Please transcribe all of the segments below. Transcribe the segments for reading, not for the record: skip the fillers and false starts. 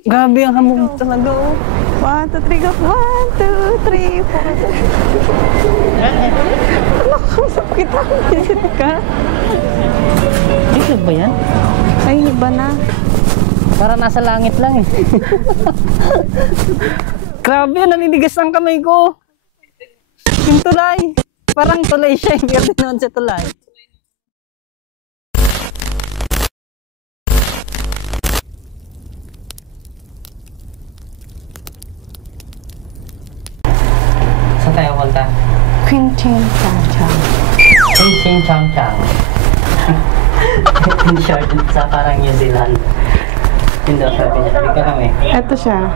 Grabe ang hamog talaga, oh. 1, 2, 3, go. 1, 2, 3, 4. Nakausap kita. Visit ka. Ay, ba yan? Ay, iba na. Para nasa langit lang eh. Grabe, naninigas ang kamay ko. Yung tulay. Parang tulay siya. Hindi ka tinoon sa tulay. Saan tayo punta? Ching ching chang chang. Ching ching chang chang. In short, sa parang New Zealand. Hindi ako sabi niya. Hindi ka kami. Ito siya.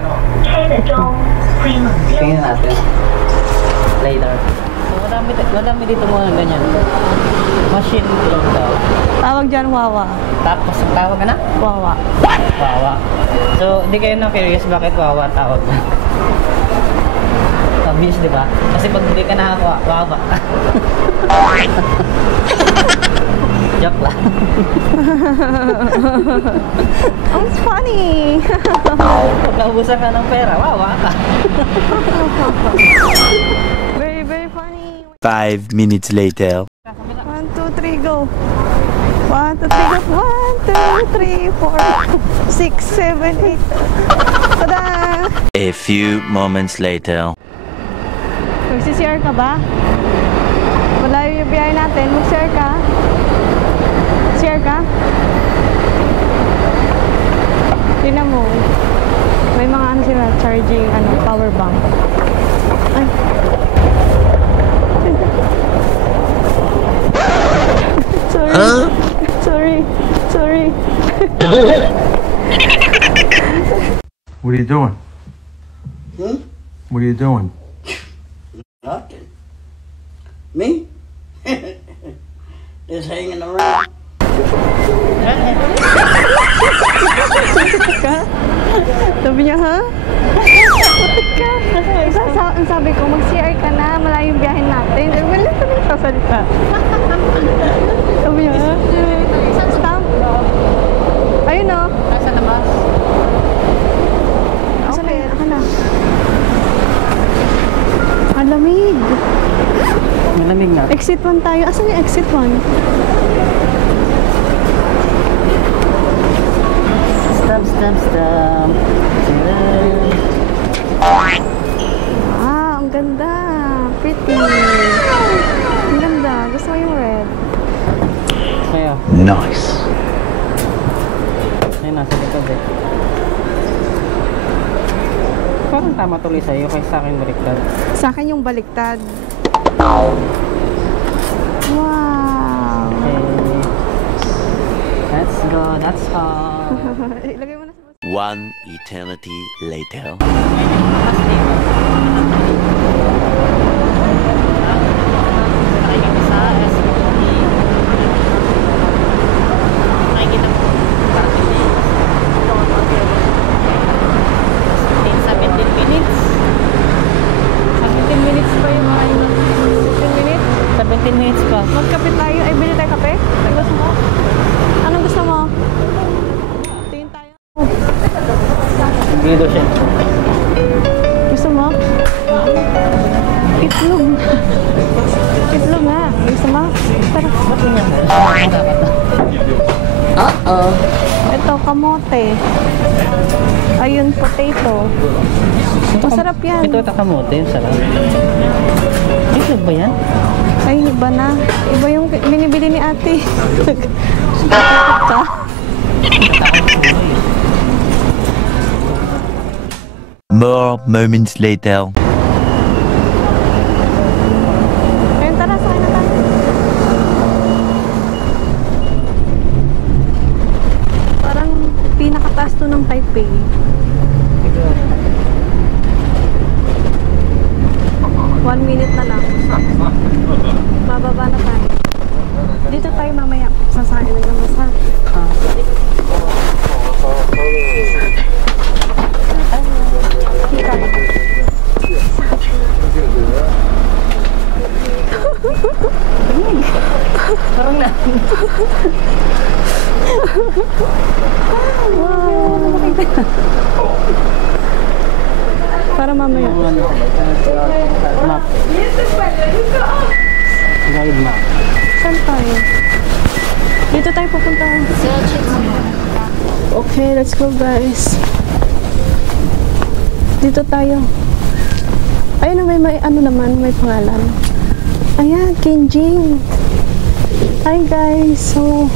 Tingnan natin. Later. So, madami dito mga ganyan. Machine lang daw. Tawag dyan, wawa. Tapos, tawag ka na? Wawa. Wawa. So, hindi kayo na-curious bakit wawa tawag na? Obvious, di ba? Kasi pag hindi ka nakakuha, wawa. Joke lang. Oh, it's funny. Pag naubusan ka ng pera, wawa ka. Very, very funny. 5 minutes later. 1, 2, 3, go. 1, 2, 3, go. 1, 2, 3, 4, 6, 7, 8. Tada! A few moments later. Magsi-share ka ba? Wala yung biyahe natin. Mag-share ka? Share ka? Tingnan mo. May mga ano sila, charging, power bank. Ay. Sorry. Huh? Sorry. Sorry. What are you doing? Hmm? What are you doing? Nothing. Me? Just hanging around. Ka? Sabi niya, ha? Ang sabi ko, mag-CR ka na, malayong biyahin natin. Wala ka nang sasalita. Sabi niya, ha? Stamp? Ayun o. Nasa labas. Asan na yan? Ako na. Ang lamig. Malamig na. Exit 1 tayo. Asan yung exit 1? Stamp. Ah, ang ganda. Pretty. Ang ganda. Gusto mo yung red? Kaya, Nice. ay nasa likod eh. Parang tama tuloy sa'yo kaysa sa akin baliktad. Sa akin yung baliktad. Wow. Okay. Let's go, that's all. Ilagay mo na sa... 1 eternity later. Magkape tayo. Ay, bili tayo kape? Gusto mo? Anong gusto mo? Tingin tayo. Dito siya. Gusto mo? Itlog. Itlog nga. Gusto mo? Tara. Uh-oh. Ito, kamote. Ayun, potato. Masarap yan. Ito takamote, sarap. Itlog ba yan? Ay, iba na. Iba yung binibili ni ate. Ka? More moments later. Ayun, tara, sakay na tayo. Parang pinakataas to ng Taipei. One minute na lang. Bababa na tayo. Dito tayo mamaya. Sasakay na yung basa. Parang na. Wow! Para mamaya. Map. Guide map. Saan tayo? Dito tayo pupunta. Okay, let's go guys. Dito tayo. Ayun, may ano naman, may pangalan. Ayan, Kenjing. Hi guys. So,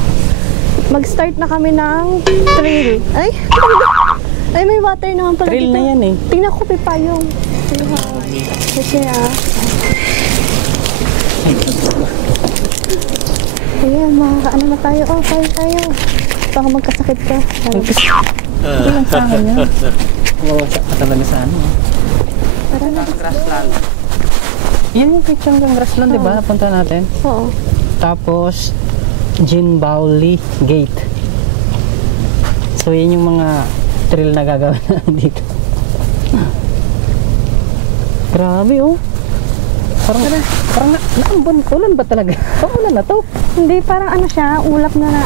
mag-start na kami ng trail. Ay! Ay, may water naman pala Trail dito. na yan eh. Tingnan ko, may payong. Kasi ayan, makakaano na tayo. Oh, tayo. Baka magkasakit ka. Ito lang sa akin yan. Mawasak ka talaga sa ano. Tara na. Grassland. Yan yung picture ng grassland, di ba? Napunta natin. Oo. Tapos, Jinbaoli Gate. So, yan yung mga trail na gagawin natin dito. Grabe, oh. Parang ulan ba talaga? Ulan na to. Hindi, parang ano siya, ulap na.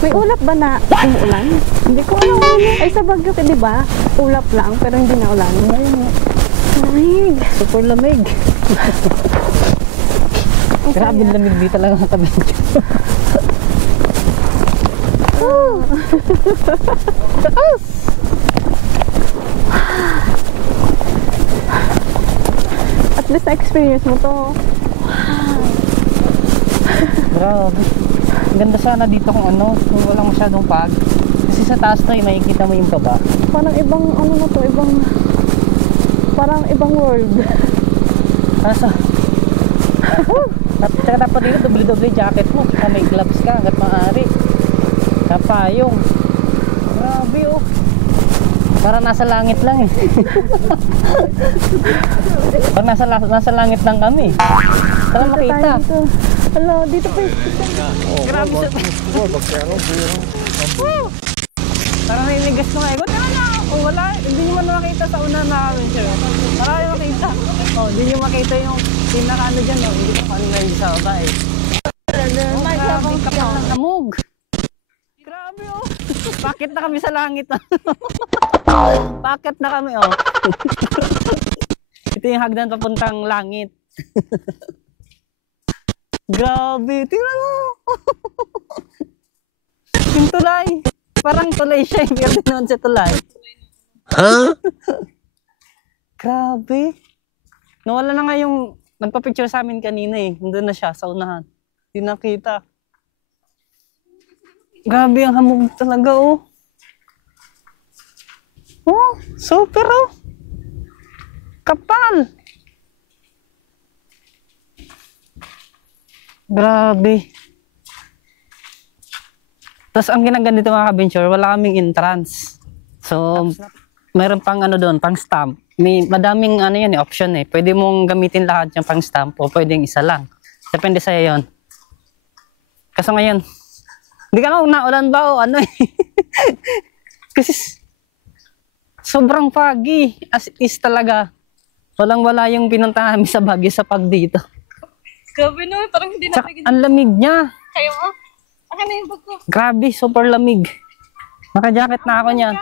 May ulap ba na umuulan? Hindi ko alam. Ay, sa Baguio, di ba? Ulap lang, pero hindi na ulan. Lamig. Super lamig. Grabe lamig dito lang ang kabedyo. At least na-experience mo to. Grabe. Ganda sana dito kung ano, kung walang masyadong pag. Kasi sa taas to, makikita mo yung baba. Parang ibang ano na to, parang ibang world. Nasa. At saka dapat dito, doble-doble jacket mo. Saka may gloves ka hanggat maaari. Kapayong. Grabe oh. Para nasa langit lang eh. Parang nasa langit lang kami. Saka makita. Hello, dito pa yung Grabe siya. Parang ninigas ko nga. Tara na! Oh, wala. Hindi nyo man makita sa una na kami siya. Para yung makita. Oh, hindi nyo makita yung pinaka-ano dyan. Oh. Hindi ko kanina yung sa baba eh. Grabe kapal ng amog. Grabe oh. Bakit na kami sa langit? Bakit na kami oh. Ito yung hagdan papuntang langit. Grabe, tingnan mo. Yung tulay. Parang tulay siya, pero naman siya tulay. Huh? Grabe. Nawala na nga yung nagpa-picture sa amin kanina eh. Nandun na siya sa unahan. Hindi nakita. Grabe ang hamog talaga oh. Oh, super oh. Kapal. Grabe. Tapos ang ginaganito mga ka-venture, wala kaming entrance. So, mayroon pang ano doon, pang stamp. May madaming ano yun, option eh. Pwede mong gamitin lahat yung pang stamp o pwedeng isa lang. Depende sa'yo yun. Kaso ngayon, hindi ka lang naulan ba o ano eh. Kasi sobrang foggy. As is talaga. Walang-wala yung pinunta namin sa Baguio sa pag dito. Grabe no, parang hindi na pwede. Ang lamig niya. Kayo mo? Akin na yung bag ko. Grabe, super lamig. Naka-jacket na ako niyan.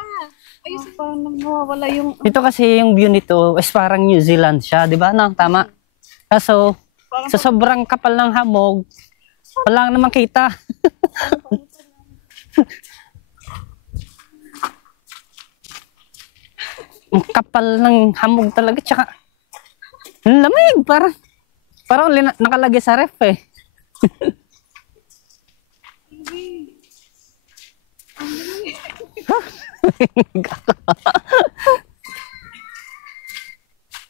Ayos, parang nawawala yung... Dito kasi yung view nito is parang New Zealand siya, di ba? No, tama. Kaso, sa sobrang kapal ng hamog, wala naman kita. Ang kapal ng hamog talaga, tsaka ang lamig, parang nakalagay sa ref eh.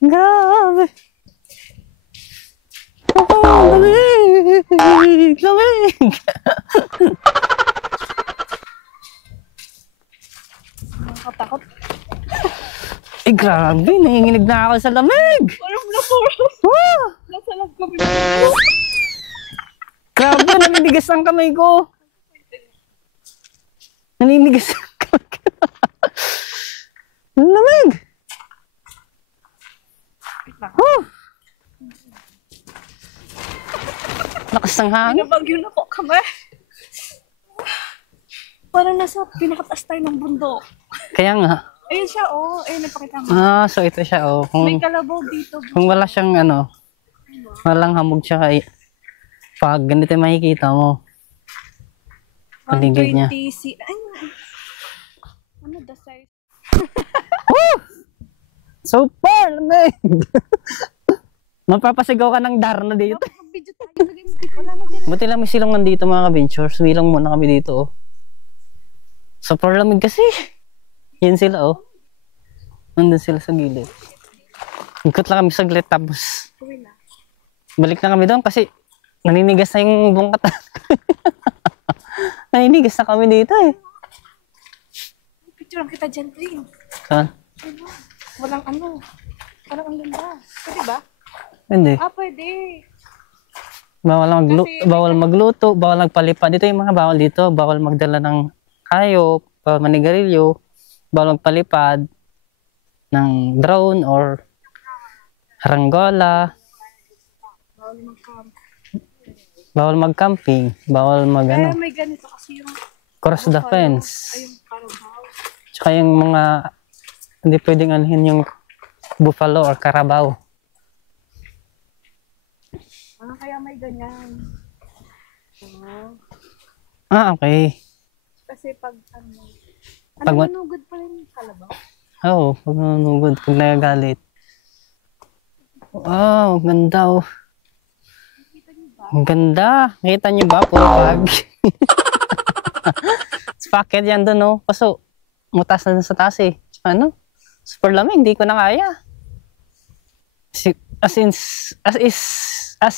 Grabe. Oh, lamig. Lamig. Nakatakot. Eh, grabe. Nanginginig na ako sa lamig. Parang na-puro. Oh, Nasa love ko. grabe, naninigas ang kamay ko. Naninigas ang kamay ko. Ang lamig. Oh. Lakas ng hangin. Nabagyo na po kami. Parang nasa pinakataas tayo ng bundok. Kaya nga. Ayun siya, oh. Ayun, napakita mo. Ah, so ito siya, oh. May Kung, kalabaw dito. kung wala siyang ano, walang hamog siya kay pag ganito yung makikita mo. Paligid niya. 120 ano the size? Super! Lamig! Mapapasigaw ka ng Darna dito. Video tayo. Wala na din. Buti lang may silungan dito mga ka-ventures. Wilong muna kami dito, oh. Super lamig kasi. Yan sila, oh. Nandun sila sa gilid. Ikot lang kami saglit tapos balik na kami doon kasi naninigas na yung buong katawan. Naninigas na kami dito, eh. Picture lang kita dyan, Trin. Saan? Walang ano. Parang ang ganda. Pwede ba? Hindi. Ah, pwede. Bawal magluto, bawal magpalipad. Dito yung mga bawal dito. Bawal magdala ng hayop, bawal manigarilyo, bawal magpalipad ng drone or haranggola. Bawal mag-camping, bawal mag Kaya ano, may ganito kasi yung cross the fence. ay yung karabaw. Tsaka yung mga hindi pwedeng anuhin yung buffalo or carabao. Ah, kaya may ganyan. Ah, okay. Kasi pag ano, Pag ma- nanugod pa rin yung kalabaw. Oo, pag nanunugod, pag nagagalit. Wow, ganda, oh. Ang ganda. Nakita niyo ba? Puro pag. Spacket yan doon, oh. Kaso, mutas na dun sa taas, eh. Tsaka ano? Super lamig, hindi ko na kaya. As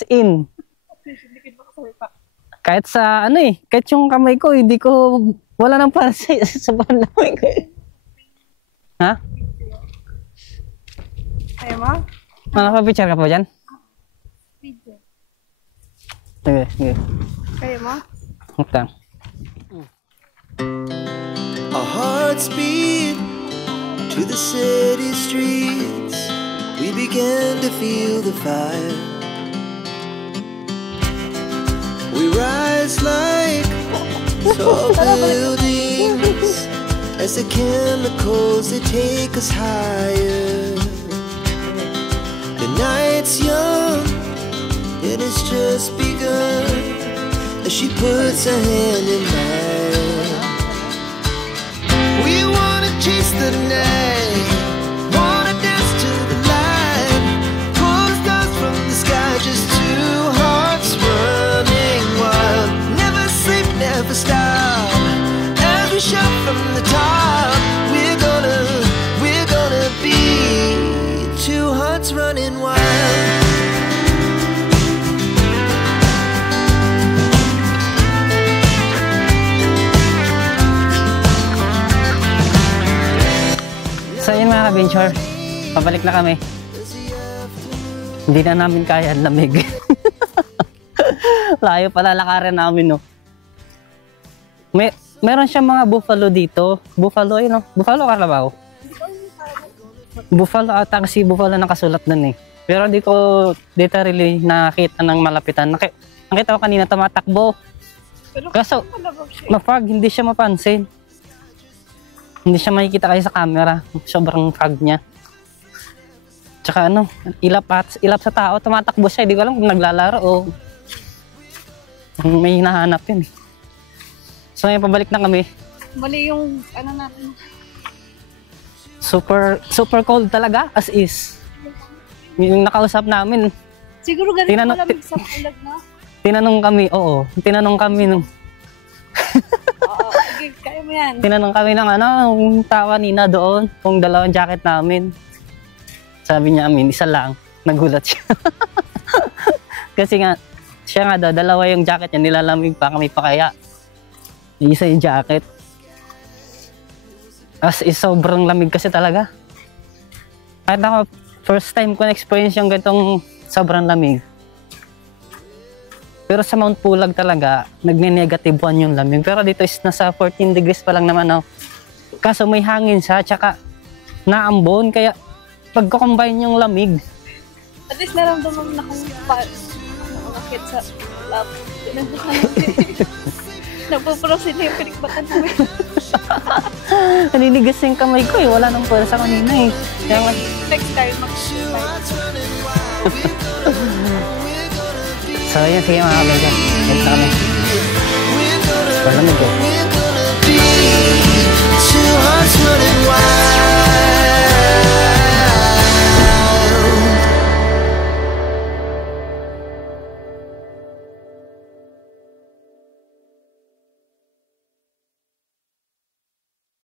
in. Kahit sa, ano eh, kahit yung kamay ko, hindi ko, wala nang para sa sobrang lamig ko, eh. Ha? Kaya mo? Nakapapicture ka pa dyan? Video. Sige, sige. Kaya mo? Okay. Our hearts beat to the city streets. We began to feel the fire. We rise like tall buildings as the chemicals they take us higher. The night's young and it's just begun as she puts her hand in mine. We wanna chase the night, wanna dance to the light, pull stars from the sky, just two hearts running wild. Never sleep, never stop, as we shout from the top. We're gonna be two hearts running wild. So yun mga ka-venture, pabalik na kami. Hindi na namin kaya ang lamig. Layo pala lakarin namin, no. Meron siyang mga buffalo dito. Buffalo, yun, no? Buffalo Carabao. Buffalo ata kasi buffalo nakasulat dun, eh. Pero hindi ko dito really nakita ng malapitan. Nakita ko kanina tumatakbo. Pero Kaso, kalabaw siya. ma-fog, hindi siya mapansin. Hindi siya makikita kayo sa camera. Sobrang fog niya. Tsaka ano, ilap sa tao, tumatakbo siya. Hindi ko alam kung naglalaro o may hinahanap yun. So ngayon, pabalik na kami. Mali yung ano natin. Super cold talaga, as is. Yung nakausap namin, Siguro ganito Tinanong- malamig sa ulag na. tinanong kami nung Oo, sige, kaya mo yan. Tinanong kami ng yung tao kanina doon, kung dalawang jacket namin. Sabi niya amin, isa lang. Nagulat siya. Kasi nga, siya nga daw, dalawa yung jacket niya, nilalamig pa kami pa kaya. Isa yung jacket. As is, sobrang lamig kasi talaga. Kahit ako, first time ko na-experience yung ganitong sobrang lamig. Pero sa Mount Pulag talaga, nagne-negative 1 yung lamig. Pero dito is nasa 14 degrees pa lang naman. No? Kaso may hangin siya, tsaka naambon. Kaya pagko-combine yung lamig, At least naramdaman mo na kung nakakit sa lap. Nagpuprosin na yung pinikbatan mo. Naninigas yung kamay ko eh. Wala nang pwersa kanina eh. Kaya nga, Next time, mag-subscribe. so yun, sige mga kabensyon. Wait na kami. Wala na We're gonna be two hearts